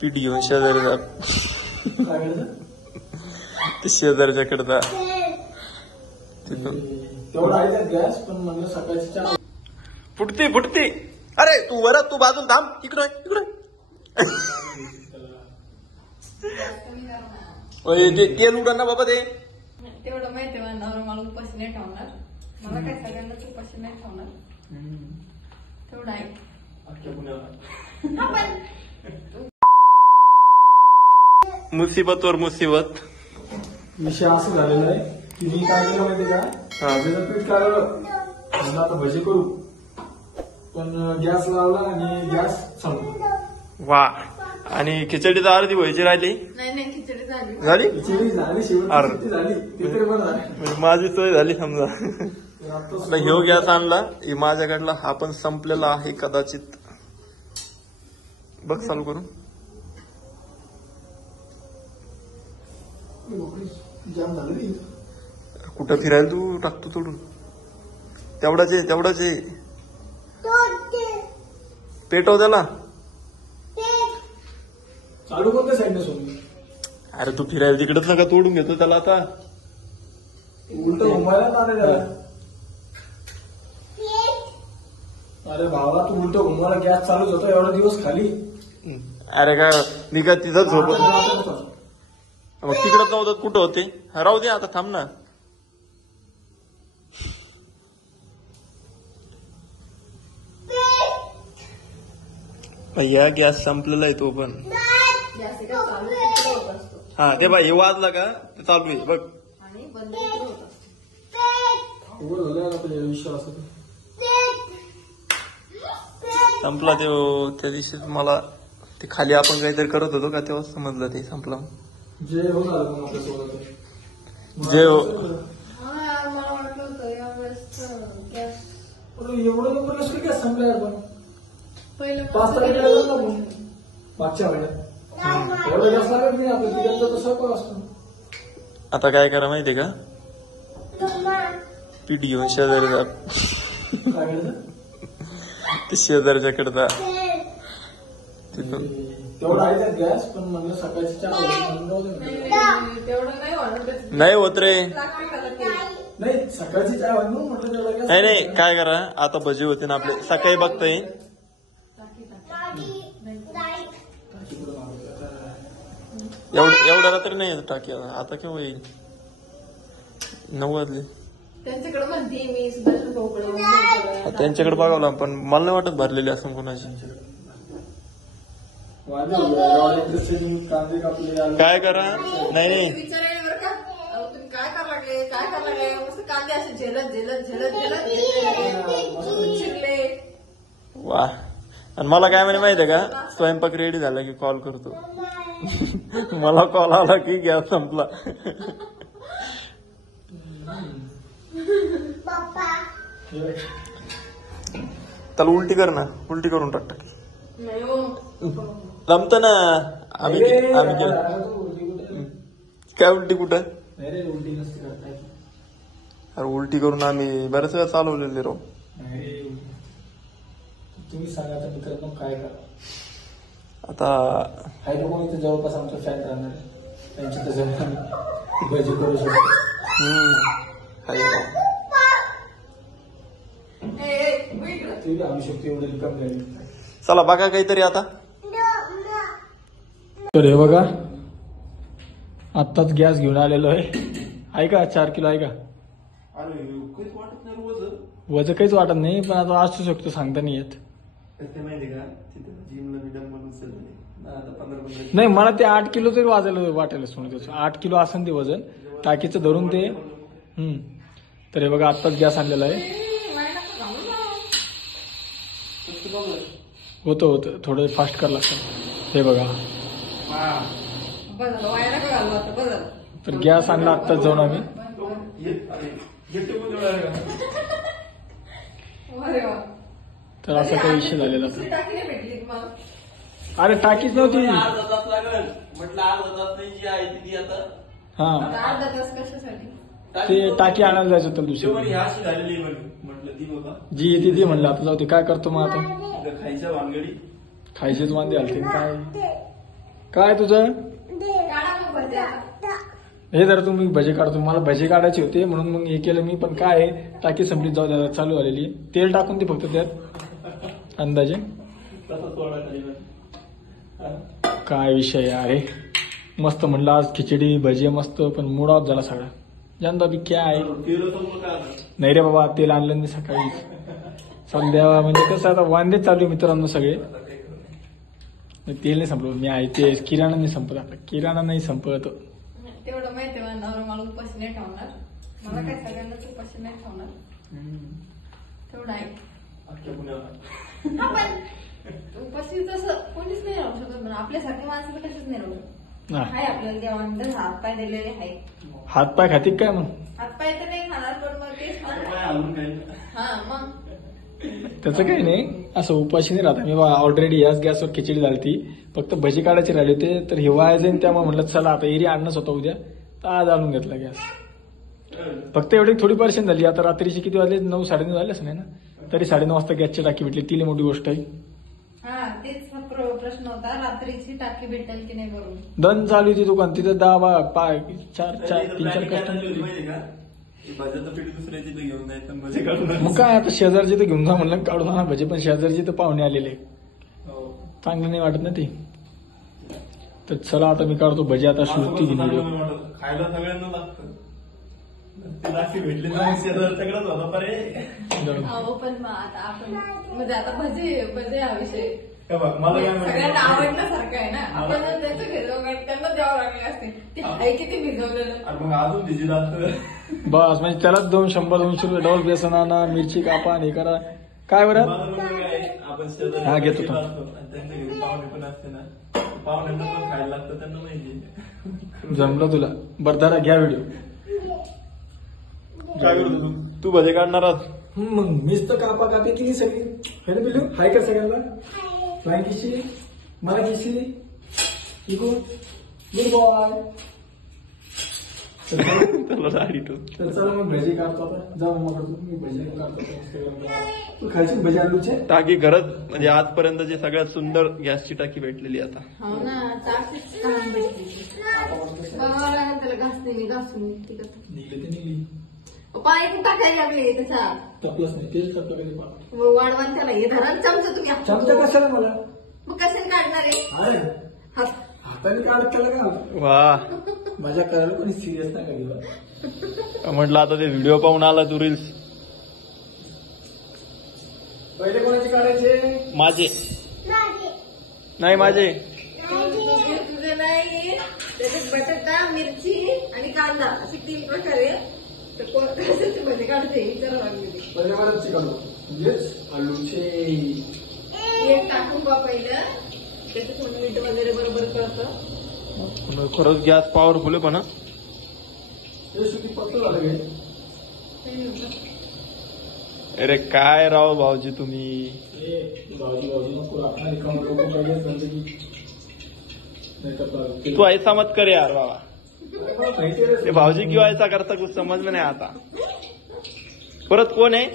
पीठ घेऊन शेजारी जा. ते शेजारच्याकडे जा. तिथून फुटती फुटती. अरे तू वरात तू बाजून थांब. इकडं इकडं ते तेल उडा ना बाबा. ते तेवढं माहिती मला उपाशी नाही ठेवणार. मला काय सगळ्यांनाच उपाशी नाही ठेवणार. तेवढं आहे. मुसीबत वर मुसीबत. विषय असं झालेला आहे की मी काय केलं माहिती का, भाजीचं पीठ काढलं म्हणून आता भजी करू, पण गॅस लावला आणि गॅस संपला. वा. आणि खिचडी तर अर्धी व्हायची राहिली. नाही खिचडी झाली. झाली खिचडी झाली, शेवटी झाली. ते तरी बरं झालं. म्हणजे माझी सोय झाली समजा. आता ह्यो गॅस आणला माझ्याकडला. हा पण संपलेला आहे कदाचित. बघ चालू करून. जाम झालं रे. कुठं फिरायला तू टाकतो तोडून. तेवढाच आहे तेवढाच आहे. पेटव त्याला. चालू कोणत्या साईडने सोडून. अरे तू फिरायला तिकडच नका तोडून घेतो त्याला. आता उलट घुमायला ना त्याला. अरे भावा तू उलट घुमायला गॅस चालूच होता एवढा दिवस खाली. अरे का मी का तिथंच झोपत. मग तिकडच नव्हतं कुठं होते. राहू दे आता थांब ना. भैया गॅस संपलेला आहे तो पण. हा ते बाई हे वाजला का ते चालू आहे बघ. संपला ते. त्या दिवशी मला ते खाली आपण काहीतरी करत होतो का तेव्हा समजलं ते संपलं. जे हो मला वाटलं होतं यावेळेस एवढं लवकर नसतं गॅस संपल्या. पण पहिलं 5 तारखेला मागच्या महिन्यात एवढं गॅस लागत नाही. आपल्या तिघांचा तर स्वयंपाक असतो. आता काय करा माहितीये का, पीठ घेऊन शेजारी जा. काय करायचं ते शेजारच्याकडे जा. तिथून तेवढं आहे त्यात गॅस, पण म्हणलं सकाळची 4 वाजता तेवढं नाही वाटत. नाही होत रे. नाही सकाळची 4 वाजता म्हटलं तेवढा गॅस. नाही नाही काय करा आता भजी होते ना आपले सकाळी बघताय. एवढ्या रात्री नाही टाकी. आता केव्हा येईल. 9 वाजले. त्यांच्याकडे म्हणते मी त्यांच्याकडे बघावला पण मला नाही वाटत भरलेली असं कोणाची. काय करा. नाही नाही विचारायला बरं का तुम्ही काय करायला लागले काय करायला लागले. मस्त कांदे असे झेलत झेलत झेलत झेलत चिरले. वा. आणि मला काय म्हणे माहितीये का, स्वयंपाक रेडी झाला की कॉल करतो. मला कॉल आला की गॅस संपला. त्याला उलटी कर ना. उलटी करून टाक. जमत ना. आम्ही केलं. काय उलटी कुठं. अरे उलटी करून आम्ही बऱ्याच वेळा चालवलेले राहू. तुम्ही सांगा मित्रांनो काय करा. आता काही लोक इथे जवळपास आमचा फॅन राहणार त्यांच्या त्याच्यावर भजी करू शकतो. आणू शकतो एवढं रिकाम झाली. चला बघा काहीतरी आता. तर हे बघा आत्ताच गॅस घेऊन आलेलो आहे. का 4 किलो आहे का. वजन काहीच वाटत नाही, पण आता असू शकतो सांगता नाही येत. नाही मला ते 8 किलो तरी वाटायला सोडून त्याचं 8 किलो असेल ते वजन टाकीचं धरून ते. तर हे बघा आत्ताच गॅस आणलेला आहे. होतं थोडं फास्ट करावं लागतं. हे बघा तर गॅस आणला आत्ताच जाऊन आम्ही. तर असा काही विषय झालेला. अरे टाकीच नव्हती. हा ते टाकी आणायला जायचं होतं दुसरी जी येते ती म्हणलं आता जाऊ ते काय करतो मग आता. खायचेच वांदे आलते काय. काय तुझं काढा मग भज्या. हे जर तुम्ही भजे काढतो मला भजे काढायचे होते म्हणून मग हे केलं मी पण काय आहे टाकी संपली जाऊ द्या चालू झालेली आहे. तेल टाकून ते फक्त त्यात अंदाजे काय विषय आहे. मस्त म्हणलं आज खिचडी भजी मस्त पण मूड ऑफ झाला सगळा. जानता बी क्या आहे नाही रे बाबा तेल आणलं नाही सकाळी सध्या म्हणजे कसं आता वांदे चालू आहे मित्रांनो सगळे. तेल नाही संपलं मी आहे ते किराणा नाही संपत आता किराणा नाही संपत. तेवढं माहिती आहे नवरा मला उपाशी नाही ठेवणार. मला काय सगळ्यांनाच उपाशी नाही ठेवणार. तेवढं आहे. हा, पण उपाशी तसं कोणीच नाही राहू शकत म्हणून आपल्यासारख्या माणसं तर कशीच नाही राहू शकत. हा. आहे आपल्याला देवाने हात पाय दिलेले आहे. हात पाय खातील काय मग हात पाय तर नाही खाणार पण मग तेच खाणार. हा मग त्याचं काही नाही असं उपाशी नाही राहता. मी ऑलरेडी याच गॅसवर खिचडी झाली फक्त भजी काढायची राहिली होते तर हिवाळा जाईन त्यामुळे म्हटलं चला आता एरी आणणंच होता उद्या तर आज आणून घेतला गॅस. फक्त एवढी थोडी पर्सेंट झाली. आता रात्रीची किती वाजले 9 9:30 वाजले असं नाही ना तरी 9:30 वाजता गॅसची टाकी भेटली ती मोठी गोष्ट आहे. हा तेच प्रश्न होता रात्रीची टाकी भेटेल की नाही बरोबर. दन चालू होती दुकान तिथं 3-4 कस्टमर. भाज्याचं पीठ दुसऱ्याची तर घेऊन जायचं भजे काढून मग काय आता शेजारची तर घेऊन जा म्हणलं काढून आणा भजे पण शेजारची तर पाहुणे आलेले चांगलं नाही वाटत ना ते. तर चला आता मी काढतो भजी आता श्रुती घेऊन व्हिडिओ. खायला सगळ्यांना लागतं ती लाठी भेटली ना शेजारच्याकडेच होता परे. हो पण मग आता आपण म्हणजे आता भजे हा विषय हे बघ मला काय सगळ्यांना म्हणतो आवडण्यासारखं आहे ना. आपण त्यांचं घेतो त्यांना द्यावं लागले असते ते आहे किती भिजवलेलं मग अजून भिजीला असतं. बस म्हणजे त्यालाच 100-200 रुपये डबल बेसन आणा मिरची कापा हे करा काय बरं. माझं म्हणणं काय आहे, आपण शेजारी हा, घेतो तो. असतो आणि त्यांच्या घरी पाहुणे पण असते ना पाहुण्यांना पण खायला लागतं त्यांना माहिती. जमलं तुला बरदारा घ्या व्हिडिओ. काय करतो तू भजे काढणार आहात. मग मीच तर कापा कापी केली सगळी है ना बिलू हाय का सगळ्यांना फ्लाय किशी मला किशी गुड बॉय. तर चला मग भजी काढतो आता जा मग मी भजी काढतो. तू खायची भजी आलूचे टाकी घरात म्हणजे आजपर्यंतची सगळ्यात सुंदर गॅसची टाकी भेटलेली आता. हो ना टाकीच छान भेटली. बघावं लागेल त्याला घासून निघले ते निघली पाणी पण टाकायला लागले त्याच्यात तपलंच नाही तेच करतो कधी पाहतो. वाढवान त्याला हे धरा चमचा तुम्ही चमचा कशाला मला मग कशाने काढणार आहे. हाताने काढत त्याला का वा माझ्या करायला कोणी सिरियस नाही का म्हटलं आता ते व्हिडिओ पाहून आला तू रील्स. पहिले कोणाचे काढायचे माझे नाही माझे तुझे नाही त्याच्यात बटाटा मिरची आणि कांदा असे 3 प्रकारे भजी काढते विचारावं लागले. पहिले मॅडमचे काढू म्हणजेच आलूचे एक टाकून बा पहिलं त्याच्यात मीठ वगैरे बरोबर कळतं. खरंच गॅस पॉवरफुल आहे पण हा. पत्त झालं अरे काय राव भाऊजी तुम्ही. तू ऐसा मत करे यार बाबा. ये भाऊजी क्यों ऐसा करता कुछ समज में नाही आता. परत कोण आहे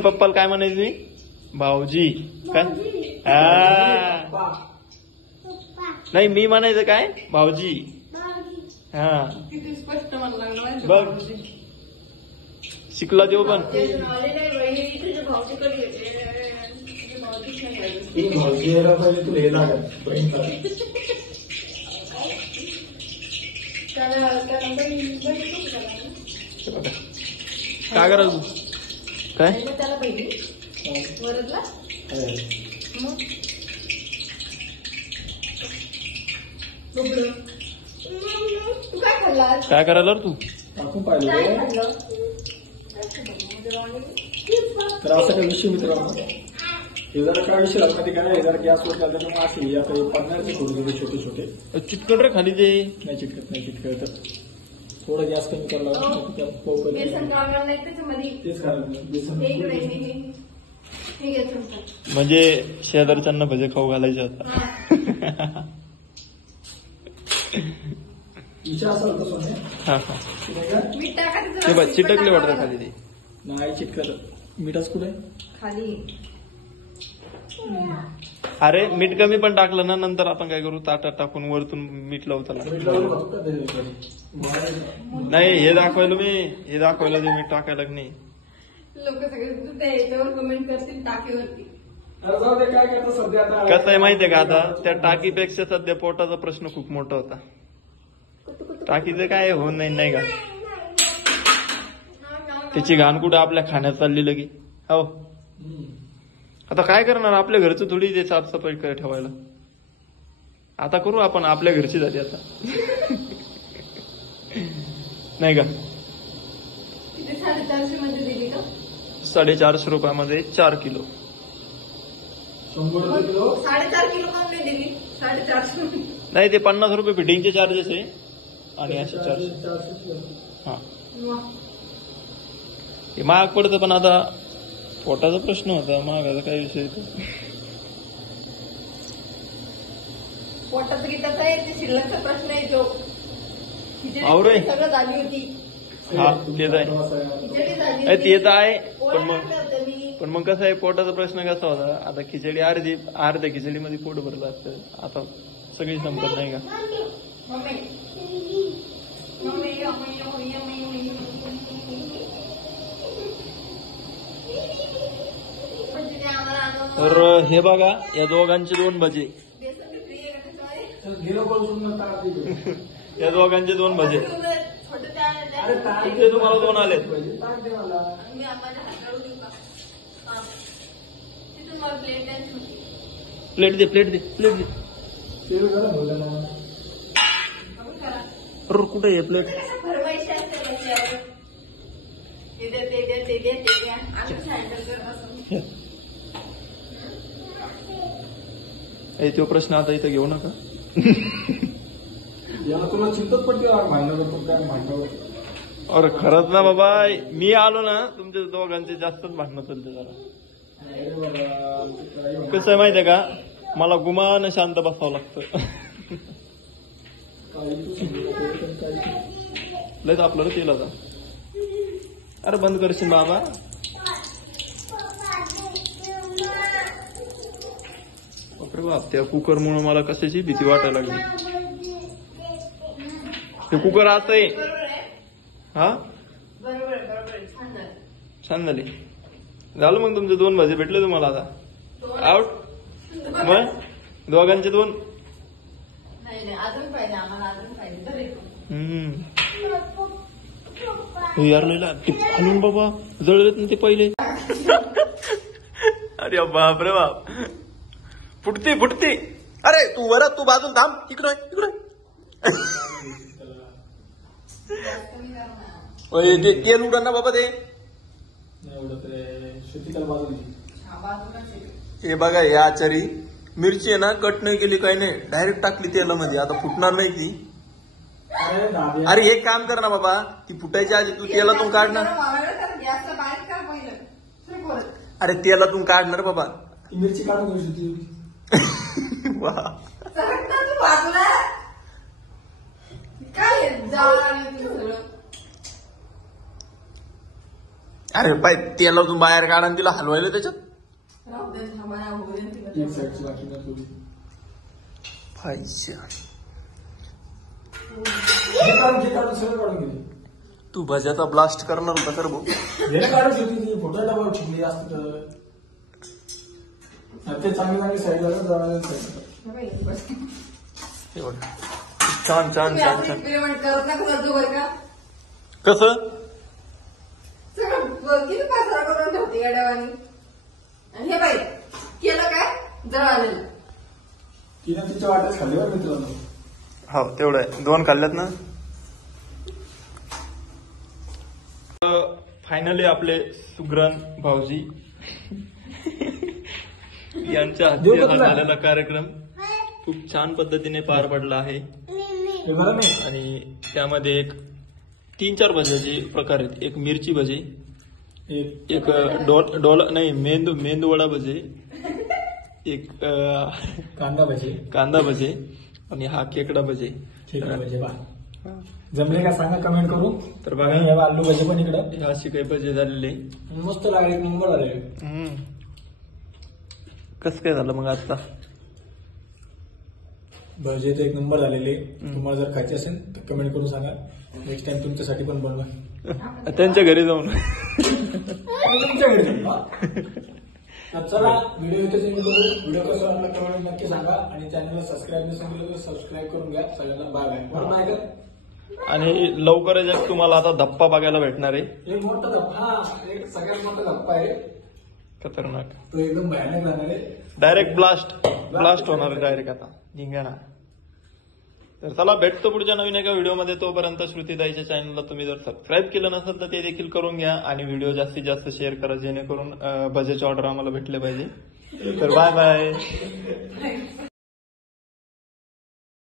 पप्पाला काय म्हणायची भाऊजी काय नाही मी म्हणायचं काय भाऊजी. हा किती स्पष्ट म्हणलं बघ शिकला देऊ पण भाऊजी यायला पाहिजे तुला हे लागत बहीण काय करा तू काय त्याला बहिणी वरदला मग तू काय खाल्लास. काय करायला रे तू. टाकून काय पाहिलं खाल्लं. तर असा काही विषय मित्रांनो हे जरा काय विषय लक्षात काय हे जरा गॅसवर त्याच्यामुळे असे आता हे पडणारचे थोडे छोटे चिटकट रे खाली ते नाही चिटकत तर थोडं गॅस कमी करायला बेसन काढलं नाही त्याच्यामध्ये तेच करायचं बेसन इकडे हे घे चमचा. म्हणजे शेजारच्यांना भजे खाऊ घालायचे आता. विचार असा होता सोने हा हा मीठ टाकायचं ते बघ जरा चिटकले वाटतं टाकावं खाली ते. नाही चिटकत मिठाच कुठे खाली अरे मीठ कमी पण टाकलं ना नंतर आपण काय करू ताटात टाकून वरतून मीठ लावू त्याला. नाही हे दाखवायला ते मीठ टाकायला नाही. लोक सगळे त्या याच्यावर कमेंट करतील टाकीवरती. काय करतो सध्या आता कसं आहे माहितीये का आता त्या टाकीपेक्षा सध्या पोटाचा प्रश्न खूप मोठा होता. टाकीचं काय होऊन नाही का त्याची घाण कुठं आपल्या खाण्यात चालली लगी. हो आता काय करणार आपल्या घरचं थोडी ते साफसफाई ठेवायला. आता करू आपण आपल्या घरची झाली आता. नाही का 450 मध्ये दिली का 450 रुपयामध्ये 4 किलो. 4.5 किलो कम नाही दिली 450. नाही ते 50 रुपये फिटिंगचे चार्जेस आहे आणि असे चार्जेस. हा हे महाग पडतं पण आता पोटाचा प्रश्न होता महागाचा काय विषय. पोटात गिटाचा आहे ते शिल्लकचा प्रश्न आहे तो. आवरे. खिचडी सगळं झाली होती. हा तेच आहे. खिचडी झाली ते तर आहे पोळ्या टाकल्या होत्या मी. पण मग कसं आहे पोटाचा प्रश्न कसा होता आता खिचडी अर्ध्या खिचडीमध्ये पोट भरलं असतं. आता सगळी संपत नाही का. मम्मी मम्मी तर हे बघा या दोघांचे 2 भजे. या दोघांचे 2 भजे ते तुम्हाला 2 आलेत. प्लेट दे. कुठे आहे प्लेट. तो प्रश्न आता इथं घेऊ नका. तुला चिंतत पडते भांडण. अरे खरंच ना बाबा मी आलो ना तुमच्या दोघांचे जास्तच भांडणं चालते जरा. कसं आहे माहितीये का मला गुमान शांत बसावं लागतं. लयच आपलं तेल आता. अरे बंद करशील बाबा. बापरे बाप त्या कुकरमुळे मला कशाची भीती वाटायला लागली. ते कुकर असं आहे. हा छान झाली. झालं मग तुमचे 2 भजे भेटले तुम्हाला आता. आउट मग दोघांचे 2. अजून पाहिजे आम्हाला अजून पाहिजे. यार लिहिला खालून बाबा जळलेत ना ते पहिले. अरे बाप रे बाप फुटती. अरे तू वरत तू बाजून थांब. इकडे ते तेल उडा ना बाबा. ते हे बघा या आचारी मिरची आहे ना कट नाही केली काही नाही डायरेक्ट टाकली तेलामध्ये. आता फुटणार नाही ती. अरे एक काम कर ना बाबा ती फुटायच्या आधी तू तेलातून काढणार. अरे तेलातून काढणार बाबा. मिरची काढून घेऊ शकते. अरे पाय तेलातून बाहेर काढा तिला हलवायला त्याच्यात. तू भज्याचा ब्लास्ट करणार होता तर भाऊ. ते चांगली साईडला छान एक्सपेरिमेंट करत ना कसं किती पासरा करून ठेवते गाड्यावानी. आणि हे बाई केलं काय जळालेलं. तिने तिच्या वाट्यात खाल्ली बरं मित्रांनो. हो तेवढं आहे. 2 खाल्ल्यात ना. फायनली आपले सुग्रण भाऊजी यांच्या हस्ते झालेला कार्यक्रम खूप छान पद्धतीने पार पडला आहे. आणि त्यामध्ये 3-4 भज्याचे प्रकार आहेत. एक मिरची भजी, एक मेंदू वडा भजे, एक कांदा भजे आणि हा खेकडा भजे. जमले का सांगा कमेंट करू. तर बघा आलू भजे पण इकडे अशी काही भजे झालेले मस्त लागले. नंबर आले. कसं काय झालं मग आता भजे तर एक नंबर झालेले. तुम्हाला जर खायचे असेल तर कमेंट करून सांगा. नेक्स्ट टाइम तुमच्यासाठी पण बनवा. त्यांच्या घरी जाऊन. तुमच्या घरी हा? तर चला व्हिडिओ इथे सेंड करू. व्हिडिओ कसा वाटला कमेंट नक्की सांगा आणि चॅनलला सबस्क्राईब नसेल केलं तर सबस्क्राईब करून घ्या. सगळ्यांना बाय बाय. बरोबर आहे का? आणि लवकरच एक तुम्हाला आता धप्पा बघायला भेटणार आहे. एक मोठा धप्पा. हा एक सगळ्यात मोठा धप्पा आहे. खतरनाक. तो एकदम भयानक राहणार आहे. डायरेक्ट ब्लास्ट होणार आहे डायरेक्ट आता धिंगाणा. तर चला भेटतो पुढच्या नवीन एका व्हिडिओमध्ये. तोपर्यंत श्रुतीताईच्या चॅनलला तुम्ही जर सबस्क्राईब केलं नसेल तर ते देखील करून घ्या आणि व्हिडिओ जास्तीत जास्त शेअर करा जेणेकरून भजेचे ऑर्डर आम्हाला भेटले पाहिजे. तर बाय बाय.